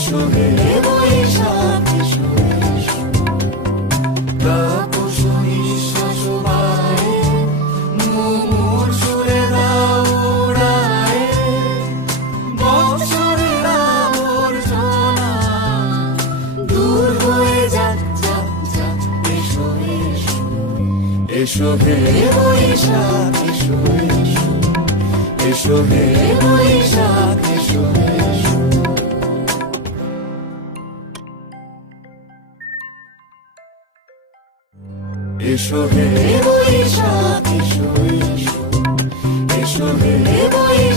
এসো হে বৈশাখ এসো এসো, তাপস নিঃশ্বাস বায়ে মুমুর সুরে দাও উড়ায়ে, বৎসরের আবর্জনা দূর হয়ে যাক যাক যাক, এসো এসো, এসো হে বৈশাখ এসো এসো, এসো হে বৈশাখ এসো এসো। এসো হে বৈশাখ এসো এসো, এসো হে বৈশাখ।